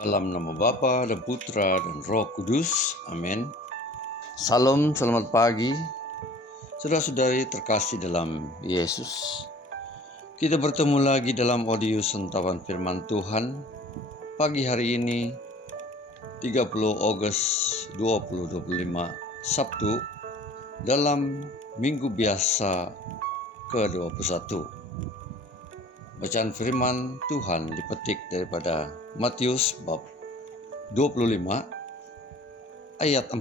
Dalam nama Bapa dan Putra dan Roh Kudus. Amin. Salam, selamat pagi. Saudara-saudari terkasih dalam Yesus. Kita bertemu lagi dalam audio sentapan firman Tuhan pagi hari ini 30 Agustus 2025 Sabtu dalam Minggu Biasa ke-21. Bacaan firman Tuhan dipetik daripada Matius bab 25 ayat 14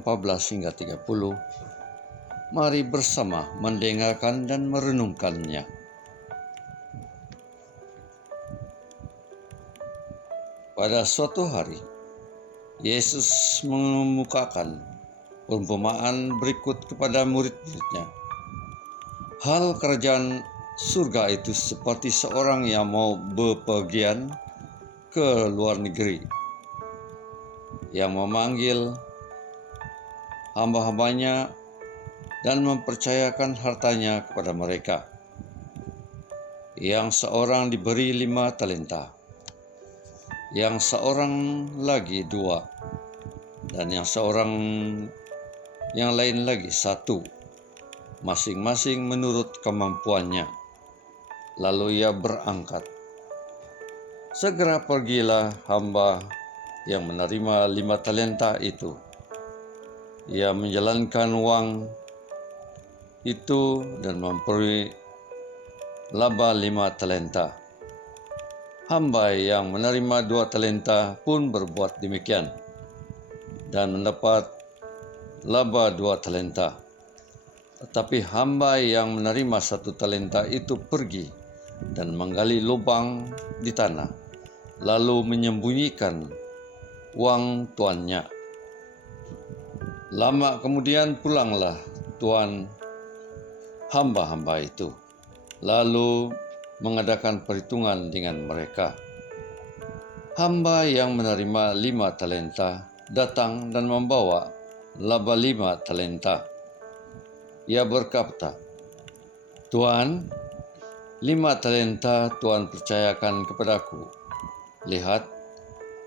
hingga 30. Mari bersama mendengarkan dan merenungkannya. Pada suatu hari, Yesus mengemukakan perumpamaan berikut kepada murid-muridnya. Hal kerajaan surga itu seperti seorang yang mau bepergian ke luar negeri, yang memanggil hamba-hambanya dan mempercayakan hartanya kepada mereka. Yang seorang diberi 5 talenta, yang seorang lagi 2, dan yang lain lagi 1, masing-masing menurut kemampuannya. Lalu ia berangkat. Segera pergilah hamba yang menerima 5 talenta itu. Ia menjalankan uang itu dan memperoleh laba 5 talenta. Hamba yang menerima 2 talenta pun berbuat demikian dan mendapat laba 2 talenta. Tetapi hamba yang menerima 1 talenta itu pergi dan menggali lubang di tanah, lalu menyembunyikan uang tuannya. Lama kemudian pulanglah tuan hamba-hamba itu, lalu mengadakan perhitungan dengan mereka. Hamba yang menerima 5 talenta datang dan membawa laba 5 talenta. Ia berkata, "Tuan, 5 talenta Tuan percayakan kepadaku. Lihat,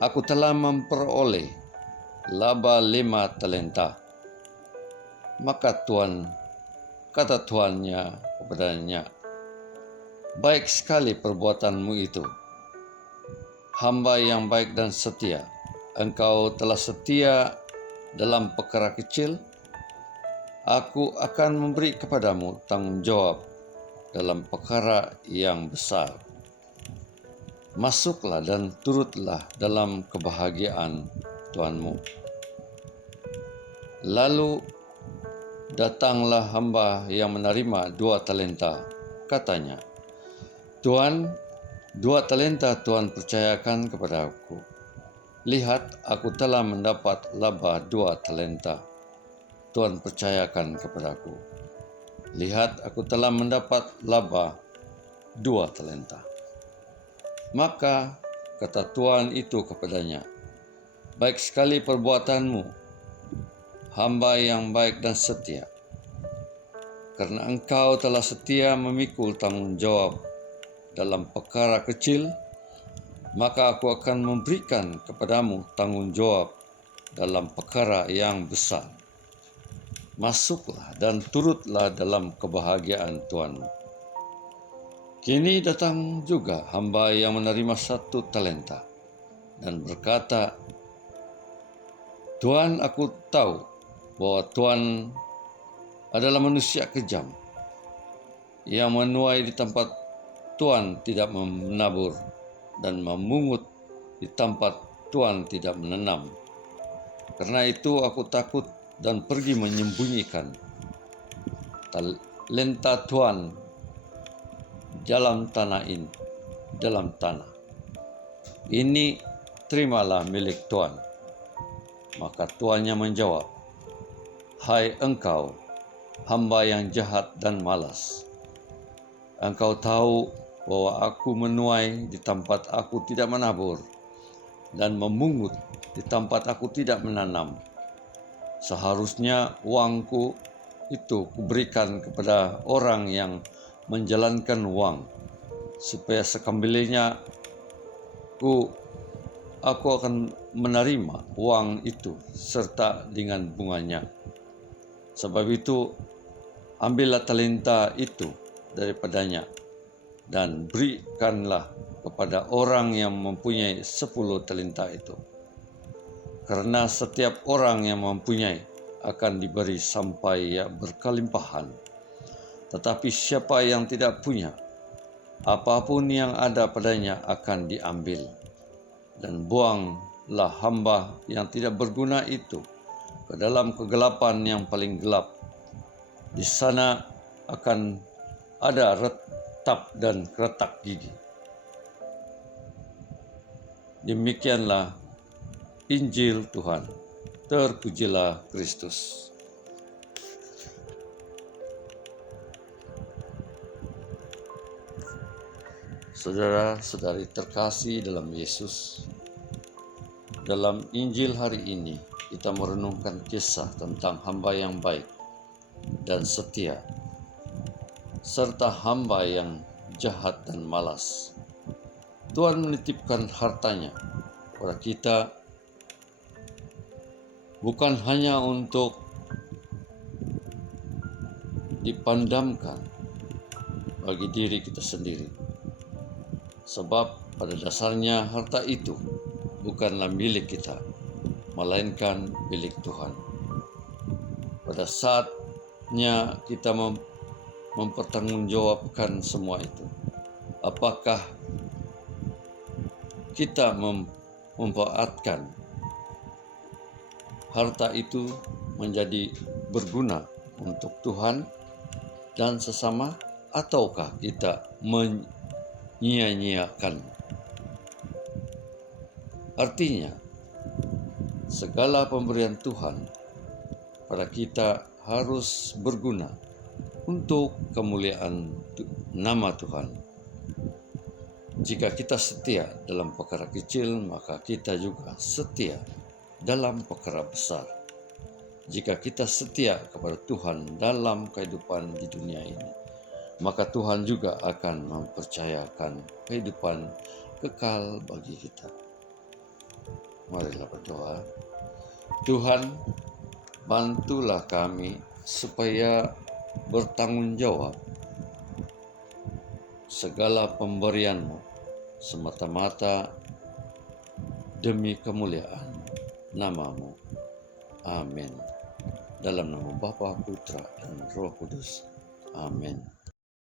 aku telah memperoleh laba 5 talenta." Maka kata tuannya kepadanya, "Baik sekali perbuatanmu itu, hamba yang baik dan setia. Engkau telah setia dalam perkara kecil, aku akan memberi kepadamu tanggung jawab dalam perkara yang besar. Masuklah dan turutlah dalam kebahagiaan Tuanmu." Lalu datanglah hamba yang menerima 2 talenta. Katanya, "Tuan, 2 talenta Tuan percayakan kepada aku. Lihat, aku telah mendapat laba 2 talenta. Tuan percayakan kepadaku. Lihat, aku telah mendapat laba 2 talenta." Maka kata tuan itu kepadanya, "Baik sekali perbuatanmu, hamba yang baik dan setia. Karena engkau telah setia memikul tanggung jawab dalam perkara kecil, maka aku akan memberikan kepadamu tanggung jawab dalam perkara yang besar. Masuklah dan turutlah dalam kebahagiaan Tuanmu." Kini datang juga hamba yang menerima 1 talenta dan berkata, "Tuan, aku tahu bahwa Tuan adalah manusia kejam, yang menuai di tempat Tuan tidak menabur dan memungut di tempat Tuan tidak menanam. Karena itu aku takut dan pergi menyembunyikan talenta Tuan dalam tanah. Ini terimalah milik Tuan." Maka tuannya menjawab, "Hai engkau, hamba yang jahat dan malas. Engkau tahu bahwa aku menuai di tempat aku tidak menabur dan memungut di tempat aku tidak menanam. Seharusnya uangku itu kuberikan kepada orang yang menjalankan uang, supaya sekembalinya ku aku akan menerima uang itu serta dengan bunganya. Sebab itu, ambillah talenta itu daripadanya dan berikanlah kepada orang yang mempunyai 10 talenta itu. Karena setiap orang yang mempunyai akan diberi sampai ia berkelimpahan. Tetapi siapa yang tidak punya, apapun yang ada padanya akan diambil. Dan buanglah hamba yang tidak berguna itu ke dalam kegelapan yang paling gelap. Di sana akan ada retap dan keretak gigi. Demikianlah Injil Tuhan. Terpujilah Kristus. Saudara-saudari terkasih dalam Yesus, dalam Injil hari ini kita merenungkan kisah tentang hamba yang baik dan setia, serta hamba yang jahat dan malas. Tuhan menitipkan hartanya kepada kita bukan hanya untuk dipandamkan bagi diri kita sendiri, sebab pada dasarnya harta itu bukanlah milik kita, melainkan milik Tuhan. Pada saatnya kita mempertanggungjawabkan semua itu. Apakah kita memanfaatkan harta itu menjadi berguna untuk Tuhan dan sesama, ataukah kita menyia-nyiakan? Artinya, segala pemberian Tuhan pada kita harus berguna untuk kemuliaan nama Tuhan. Jika kita setia dalam perkara kecil, maka kita juga setia dalam perkara besar. Jika kita setia kepada Tuhan dalam kehidupan di dunia ini, maka Tuhan juga akan mempercayakan kehidupan kekal bagi kita. Marilah berdoa. Tuhan, bantulah kami supaya bertanggung jawab segala pemberian-Mu semata-mata demi kemuliaan nama-Mu. Amin. Dalam nama Bapa, Putra, dan Roh Kudus. Amin.